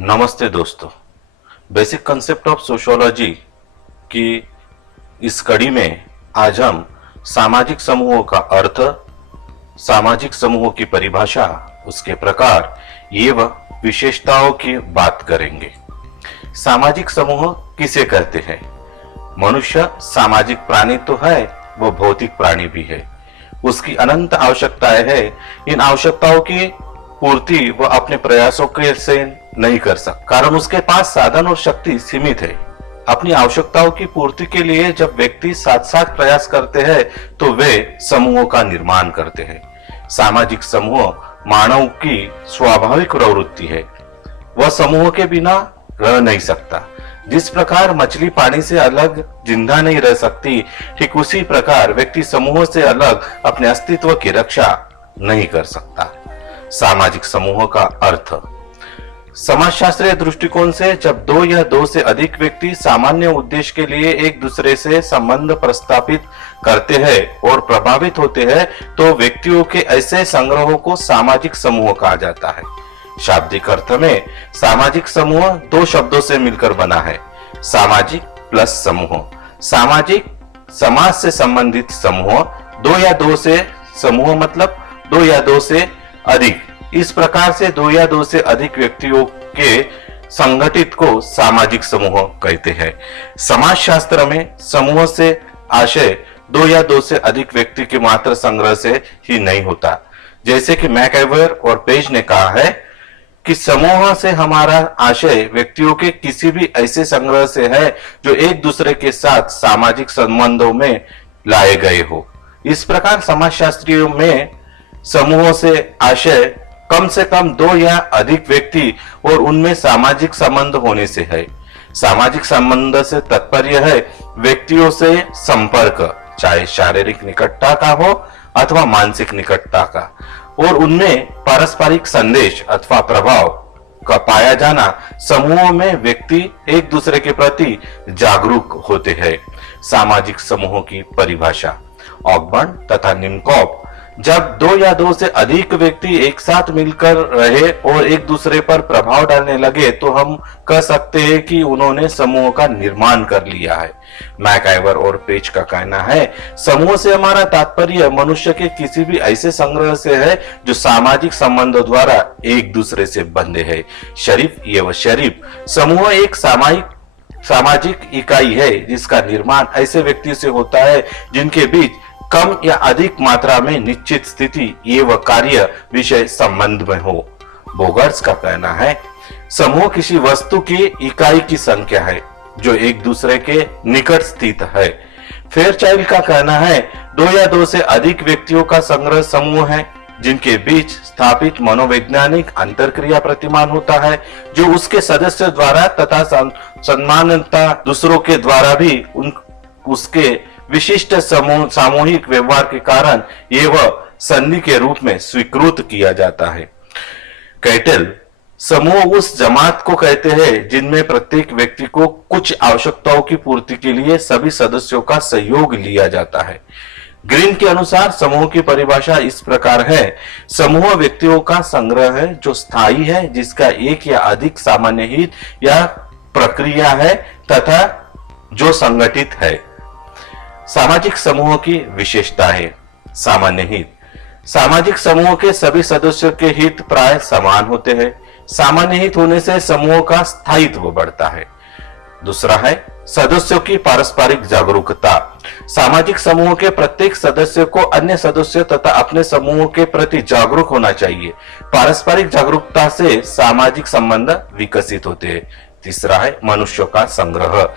नमस्ते दोस्तों। Basic concept of sociology की इस कड़ी में आज हम सामाजिक समूहों का अर्थ, सामाजिक समूहों की परिभाषा, उसके प्रकार एवं विशेषताओं की बात करेंगे। सामाजिक समूह किसे कहते हैं? मनुष्य सामाजिक प्राणी तो है, वह भौतिक प्राणी भी है। उसकी अनंत आवश्यकताएं हैं। इन आवश्यकताओं की पूर्ति वह अपने प्रयासों के से नहीं कर सकता, कारण उसके पास साधन और शक्ति सीमित है। अपनी आवश्यकताओं की पूर्ति के लिए जब व्यक्ति साथ साथ प्रयास करते हैं तो वे समूहों का निर्माण करते हैं। सामाजिक समूह मानव की स्वाभाविक प्रवृत्ति है, वह समूह के बिना रह नहीं सकता। जिस प्रकार मछली पानी से अलग जिंदा नहीं रह सकती, ठीक उसी प्रकार व्यक्ति समूहों से अलग अपने अस्तित्व की रक्षा नहीं कर सकता। सामाजिक समूहों का अर्थ, समाजशास्त्रीय दृष्टिकोण से जब दो या दो से अधिक व्यक्ति सामान्य उद्देश्य के लिए एक दूसरे से संबंध प्रस्तापित करते हैं और प्रभावित होते हैं तो व्यक्तियों के ऐसे संग्रहों को सामाजिक समूह कहा जाता है। शाब्दिक अर्थ में सामाजिक समूह दो शब्दों से मिलकर बना है, सामाजिक प्लस समूह। सामाजिक समाज से संबंधित समूह, दो या दो से समूह मतलब दो या दो से अधिक। इस प्रकार से दो या दो से अधिक व्यक्तियों के संगठित को सामाजिक समूह कहते हैं। समाजशास्त्र में समूह से आशय दो या दो से अधिक व्यक्ति के मात्र संग्रह से ही नहीं होता। जैसे कि मैकएवर और पेज ने कहा है कि समूह से हमारा आशय व्यक्तियों के किसी भी ऐसे संग्रह से है जो एक दूसरे के साथ सामाजिक संबंधों में लाए गए हो। इस प्रकार समाजशास्त्रियों में समूहों से आशय कम से कम दो या अधिक व्यक्ति और उनमें सामाजिक संबंध होने से है। सामाजिक संबंध से तात्पर्य है व्यक्तियों से संपर्क, चाहे शारीरिक निकटता का हो अथवा मानसिक निकटता का, और उनमें पारस्परिक संदेश अथवा प्रभाव का पाया जाना। समूहों में व्यक्ति एक दूसरे के प्रति जागरूक होते हैं। सामाजिक समूहों की परिभाषा, ऑकबर्न तथा निमकॉप, जब दो या दो से अधिक व्यक्ति एक साथ मिलकर रहे और एक दूसरे पर प्रभाव डालने लगे तो हम कह सकते हैं कि उन्होंने समूह का निर्माण कर लिया है। मैकआइवर और पेज का कहना है, समूह से हमारा तात्पर्य मनुष्य के किसी भी ऐसे संग्रह से है जो सामाजिक संबंधों द्वारा एक दूसरे से बंधे हैं। शरीफ एवं शरीफ, समूह एक सामाजिक इकाई है जिसका निर्माण ऐसे व्यक्ति से होता है जिनके बीच कम या अधिक मात्रा में निश्चित स्थिति एवं कार्य विषय संबंध में हो। बोगर्स का कहना है, समूह किसी वस्तु की इकाई की संख्या है जो एक दूसरे के निकट स्थित है। फेयरचाइल्ड का कहना है, दो या दो से अधिक व्यक्तियों का संग्रह समूह है जिनके बीच स्थापित मनोवैज्ञानिक अंतरक्रिया प्रतिमान होता है जो उसके सदस्यों द्वारा तथा सम्मानता दूसरों के द्वारा भी उसके विशिष्ट सामूहिक व्यवहार के कारण ये वह संधि के रूप में स्वीकृत किया जाता है। कैटल, समूह उस जमात को कहते हैं जिनमें प्रत्येक व्यक्ति को कुछ आवश्यकताओं की पूर्ति के लिए सभी सदस्यों का सहयोग लिया जाता है। ग्रीन के अनुसार समूह की परिभाषा इस प्रकार है, समूह व्यक्तियों का संग्रह है जो स्थायी है, जिसका एक या अधिक सामान्य हित या प्रक्रिया है तथा जो संगठित है। सामाजिक समूह की विशेषता है, सामान्य हित। सामाजिक समूह के सभी सदस्यों के हित प्राय समान होते हैं। सामान्य हित होने से समूह का स्थायित्व बढ़ता है। दूसरा है सदस्यों की पारस्परिक जागरूकता। सामाजिक समूह के प्रत्येक सदस्य को अन्य सदस्यों तथा अपने समूह के प्रति जागरूक होना चाहिए। पारस्परिक जागरूकता से सामाजिक संबंध विकसित होते हैं। तीसरा है मनुष्यों का संग्रह।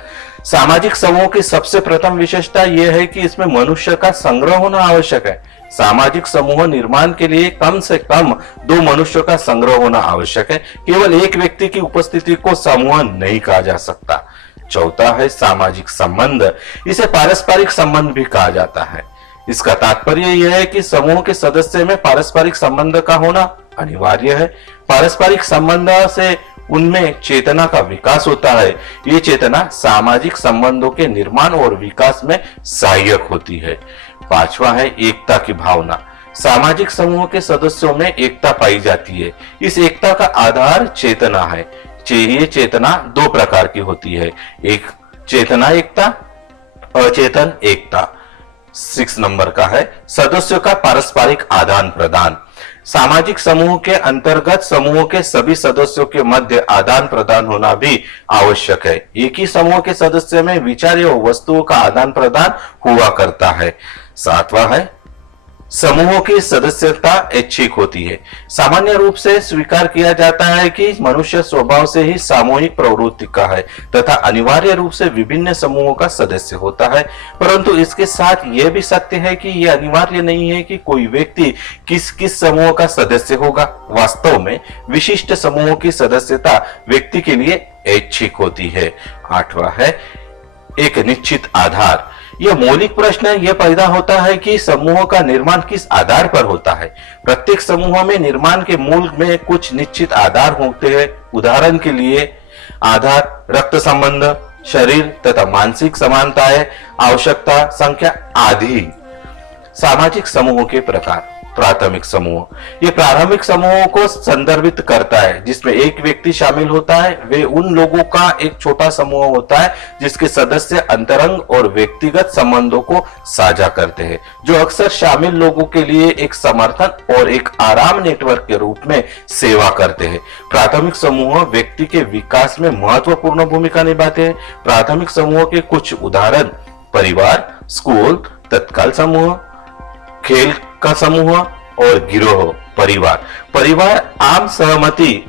सामाजिक समूह की सबसे प्रथम विशेषता यह है कि इसमें मनुष्य का संग्रह होना आवश्यक है। सामाजिक समूह निर्माण के लिए कम से कम दो मनुष्यों का संग्रह होना आवश्यक है। केवल एक व्यक्ति की उपस्थिति को समूह नहीं कहा जा सकता। चौथा है सामाजिक संबंध। इसे पारस्परिक संबंध भी कहा जाता है। इसका तात्पर्य यह है कि समूह के सदस्य में पारस्परिक संबंध का होना अनिवार्य है। पारस्परिक संबंध से उनमें चेतना का विकास होता है। ये चेतना सामाजिक संबंधों के निर्माण और विकास में सहायक होती है। पांचवा है एकता की भावना। सामाजिक समूह के सदस्यों में एकता पाई जाती है। इस एकता का आधार चेतना है। ये चेतना दो प्रकार की होती है, एक चेतना एकता, अचेतन एकता। 6 नंबर का है सदस्यों का पारस्परिक आदान प्रदान। सामाजिक समूह के अंतर्गत समूह के सभी सदस्यों के मध्य आदान प्रदान होना भी आवश्यक है। एक ही समूह के सदस्य में विचार एवं वस्तुओं का आदान प्रदान हुआ करता है। 7वां है समूहों की सदस्यता ऐच्छिक होती है। सामान्य रूप से स्वीकार किया जाता है कि मनुष्य स्वभाव से ही सामूहिक प्रवृत्ति का है तथा अनिवार्य रूप से विभिन्न समूहों का सदस्य होता है, परंतु इसके साथ यह भी सत्य है कि यह अनिवार्य नहीं है कि कोई व्यक्ति किस किस समूह का सदस्य होगा। वास्तव में विशिष्ट समूहों की सदस्यता व्यक्ति के लिए ऐच्छिक होती है। 8वां है एक निश्चित आधार। यह मौलिक प्रश्न यह पैदा होता है कि समूह का निर्माण किस आधार पर होता है। प्रत्येक समूह में निर्माण के मूल में कुछ निश्चित आधार होते हैं। उदाहरण के लिए आधार रक्त संबंध, शरीर तथा मानसिक समानताएं, आवश्यकता, संख्या आदि। सामाजिक समूहों के प्रकार। प्राथमिक समूह ये प्रारंभिक समूहों को संदर्भित करता है जिसमें एक व्यक्ति शामिल होता है। वे उन लोगों का एक छोटा समूह होता है जिसके सदस्य अंतरंग और व्यक्तिगत संबंधों को साझा करते हैं, जो अक्सर शामिल लोगों के लिए एक समर्थन और एक आराम नेटवर्क के रूप में सेवा करते हैं। प्राथमिक समूह व्यक्ति के विकास में महत्वपूर्ण भूमिका निभाते हैं। प्राथमिक समूह के कुछ उदाहरण परिवार, स्कूल, तत्काल समूह, खेल का समूह और गिरोह। परिवार आम सहमति,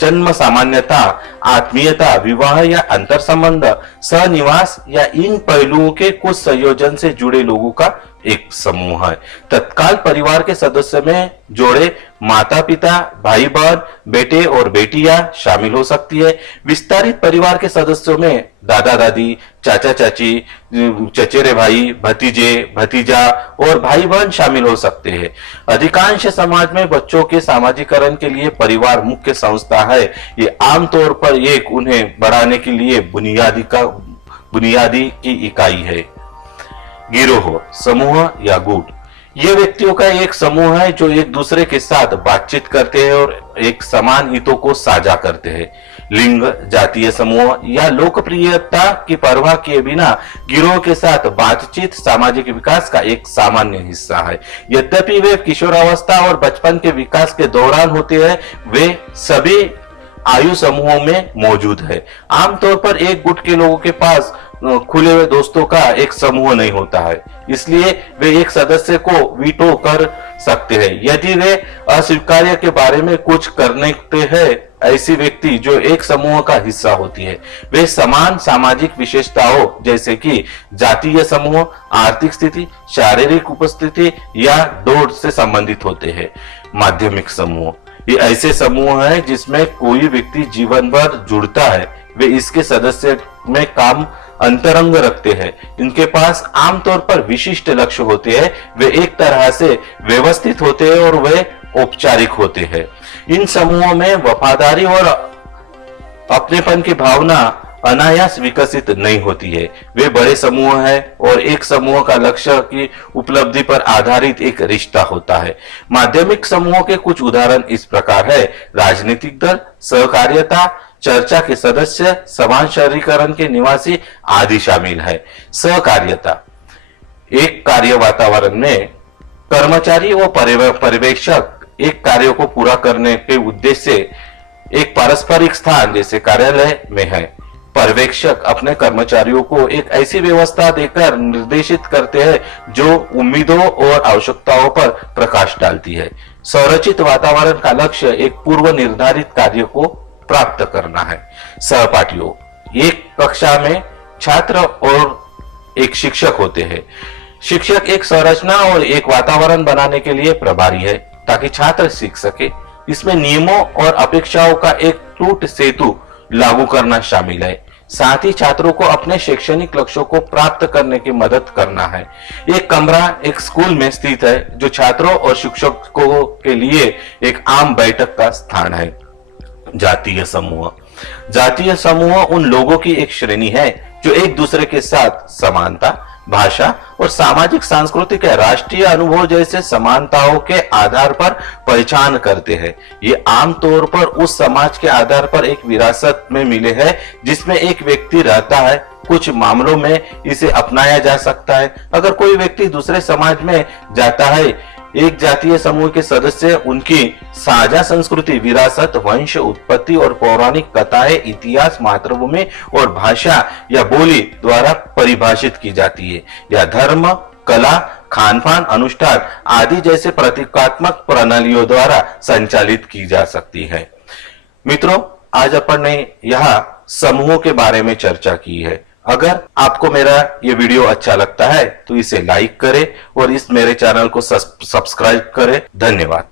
जन्म सामान्यता, आत्मीयता, विवाह या अंतर संबंध, सहनिवास या इन पहलुओं के कुछ संयोजन से जुड़े लोगों का एक समूह है। तत्काल परिवार के सदस्य में जोड़े माता पिता, भाई बहन, बेटे और बेटियां शामिल हो सकती है। विस्तारित परिवार के सदस्यों में दादा दादी, चाचा चाची, चचेरे भाई, भतीजे भतीजा और भाई बहन शामिल हो सकते हैं। अधिकांश समाज में बच्चों के सामाजिकरण के लिए परिवार मुख्य संस्था है। ये आमतौर पर एक उन्हें बढ़ाने के लिए बुनियादी की इकाई है। गिरोह समूह या गुट ये व्यक्तियों का एक समूह है जो एक दूसरे के साथ बातचीत करते हैं और एक समान हितों को साझा करते हैं। लिंग, जातीय समूह या लोकप्रियता की परवाह किए बिना गिरोह के साथ बातचीत सामाजिक विकास का एक सामान्य हिस्सा है। यद्यपि वे किशोरावस्था और बचपन के विकास के दौरान होते हैं, वे सभी आयु समूहों में मौजूद है। आमतौर पर एक गुट के लोगों के पास खुले हुए दोस्तों का एक समूह नहीं होता है, इसलिए वे एक सदस्य को वीटो कर सकते हैं यदि वे अस्वीकार्य के बारे में कुछ करने हैं। ऐसी व्यक्ति जो एक समूह का हिस्सा होती है वे समान सामाजिक विशेषताओं जैसे कि जातीय समूह, आर्थिक स्थिति, शारीरिक उपस्थिति या दौड़ से संबंधित होते हैं। माध्यमिक समूह ये ऐसे समूह है जिसमें कोई व्यक्ति जीवन भर जुड़ता है। वे इसके सदस्य में काम अंतरंग रखते हैं। इनके पास आमतौर पर विशिष्ट लक्ष्य होते हैं। वे एक तरह से व्यवस्थित होते हैं और वे औपचारिक होते हैं। इन समूहों में वफादारी और अपनेपन की भावना अनायास विकसित नहीं होती है। वे बड़े समूह है और एक समूह का लक्ष्य की उपलब्धि पर आधारित एक रिश्ता होता है। माध्यमिक समूहों के कुछ उदाहरण इस प्रकार है। राजनीतिक दल, सहकार्यता, चर्चा के सदस्य, समान शहरीकरण के निवासी आदि शामिल है। सहकार्यता एक कार्य वातावरण में कर्मचारी व पर्यवेक्षक एक कार्य को पूरा करने के उद्देश्य से एक पारस्परिक स्थान जैसे कार्यालय में है। पर्यवेक्षक अपने कर्मचारियों को एक ऐसी व्यवस्था देकर निर्देशित करते हैं जो उम्मीदों और आवश्यकताओं पर प्रकाश डालती है। संरचित वातावरण का लक्ष्य एक पूर्व निर्धारित कार्य को प्राप्त करना है। सहपाठियों एक कक्षा में छात्र और एक शिक्षक होते हैं। शिक्षक एक संरचना और एक वातावरण बनाने के लिए प्रभारी है ताकि छात्र सीख सके। इसमें नियमों और अपेक्षाओं का एक टूट सेतु लागू करना शामिल है। साथ ही छात्रों को अपने शैक्षणिक लक्ष्यों को प्राप्त करने की मदद करना है। एक कमरा एक स्कूल में स्थित है जो छात्रों और शिक्षकों के लिए एक आम बैठक का स्थान है। जातीय समूह उन लोगों की एक श्रेणी है जो एक दूसरे के साथ समानता, भाषा और सामाजिक सांस्कृतिक या राष्ट्रीय अनुभव जैसे समानताओं के आधार पर पहचान करते हैं। ये आमतौर पर उस समाज के आधार पर एक विरासत में मिले हैं जिसमें एक व्यक्ति रहता है। कुछ मामलों में इसे अपनाया जा सकता है। अगर कोई व्यक्ति दूसरे समाज में जाता है, एक जातीय समूह के सदस्य उनकी साझा संस्कृति, विरासत, वंश, उत्पत्ति और पौराणिक कथाएं, इतिहास, मातृभूमि और भाषा या बोली द्वारा परिभाषित की जाती है, या धर्म, कला, खान-पान, अनुष्ठान आदि जैसे प्रतीकात्मक प्रणालियों द्वारा संचालित की जा सकती है। मित्रों, आज अपन ने यहाँ समूहों के बारे में चर्चा की है। अगर आपको मेरा ये वीडियो अच्छा लगता है तो इसे लाइक करें और इस मेरे चैनल को सब्सक्राइब करें। धन्यवाद।